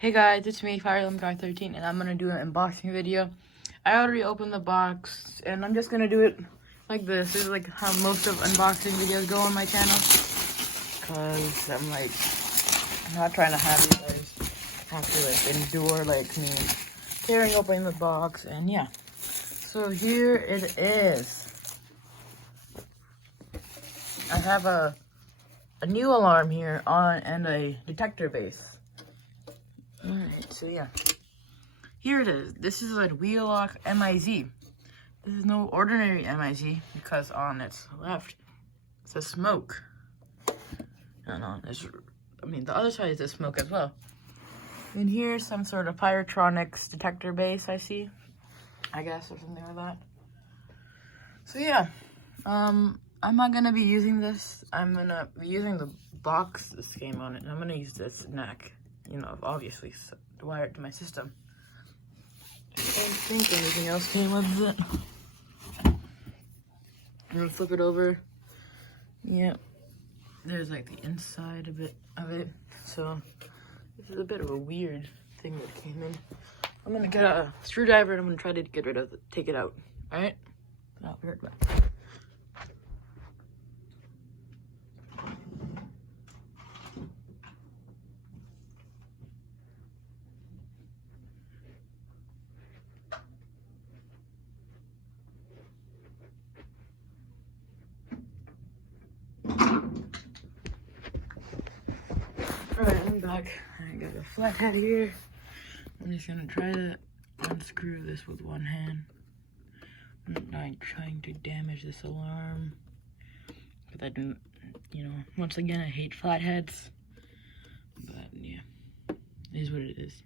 Hey guys, it's me, FireEmblemGuy13, and I'm gonna do an unboxing video. I already opened the box, and I'm just gonna do it like this. This is like how most of unboxing videos go on my channel, cause I'm like not trying to have you guys have to like endure like me tearing open the box, and yeah. So here it is. I have a new alarm here on and a detector base. Alright, so yeah. Here it is. This is a Wheelock MIZ. This is no ordinary MIZ because on its left it says smoke. And on this, the other side says smoke as well. And here's some sort of Pyrotronics detector base I see, I guess, or something like that. So yeah, I'm not gonna be using this. I'm gonna be using the box this came on it. And I'm gonna use this neck, obviously, to wire it to my system. I don't think anything else came with it. I'm gonna flip it over. Yeah, there's like the inside of it. So this is a bit of a weird thing that came in. I'm gonna get a screwdriver and I'm gonna try to get rid of it, take it out. All right, I'll be right back. Alright, I'm back. I got a flathead here. I'm just gonna try to unscrew this with one hand. I'm not trying to damage this alarm. But I don't, once again, I hate flatheads. But yeah, it is what it is.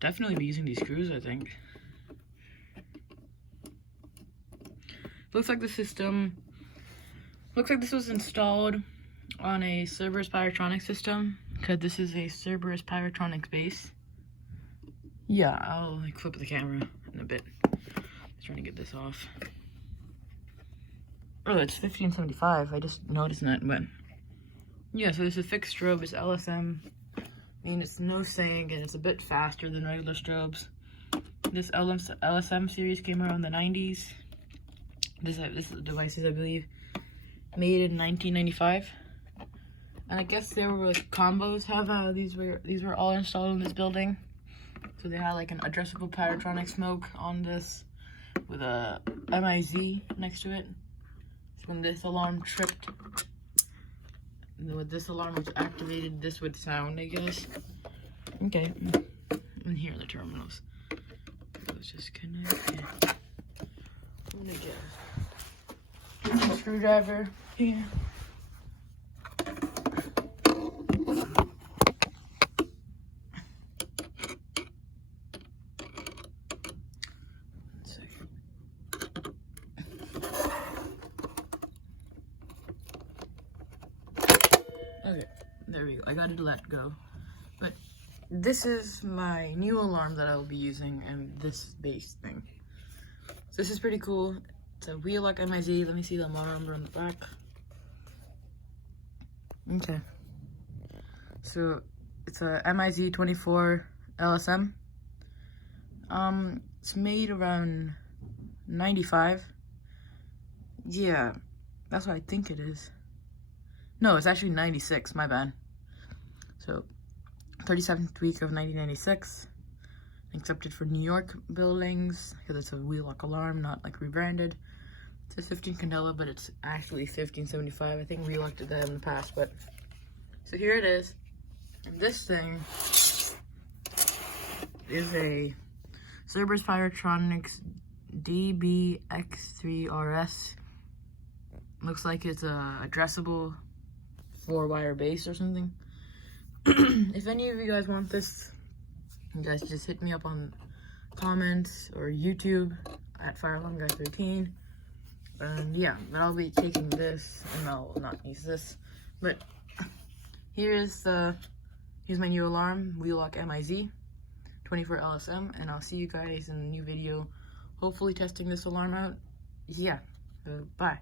Definitely be using these screws, I think. Looks like this was installed on a Cerberus Pyrotronics system, because this is a Cerberus Pyrotronics base. Yeah, I'll like flip the camera in a bit. Just trying to get this off. Oh, it's 1575. I just noticed that, but yeah. So this is fixed strobe. It's LSM. It's no sync, and it's a bit faster than regular strobes. This LSM series came around in the 90s. This device is, I believe, made in 1995. And I guess there were like combos these were all installed in this building. So they had like an addressable Pyrotronic smoke on this with a MIZ next to it. So when this alarm tripped, when this alarm was activated, this would sound, I guess. Okay, and here are the terminals. Let's just connect it. I'm gonna get a screwdriver here. Okay, there we go. I gotta let go. But this is my new alarm that I will be using and this base thing. So this is pretty cool. It's a Wheelock MIZ. Let me see the model number on the back. Okay. So it's a MIZ 24 LSM. It's made around 95. Yeah, that's what I think it is. No, it's actually 96, my bad. So, 37th week of 1996. Accepted for New York buildings, because it's a Wheelock alarm, not like rebranded. It says 15 Candela, but it's actually 1575. I think Wheelock did that in the past, but. So here it is. And this thing is a Cerberus Pyrotronics DBX3RS. Looks like it's a addressable 4-wire base or something. If any of you guys want this, you guys just hit me up on comments or YouTube at FireEmblemGuy13. And yeah, but I'll be taking this and I'll not use this. But here's my new alarm, Wheelock MIZ 24 LSM, and I'll see you guys in a new video, hopefully testing this alarm out. Yeah, bye.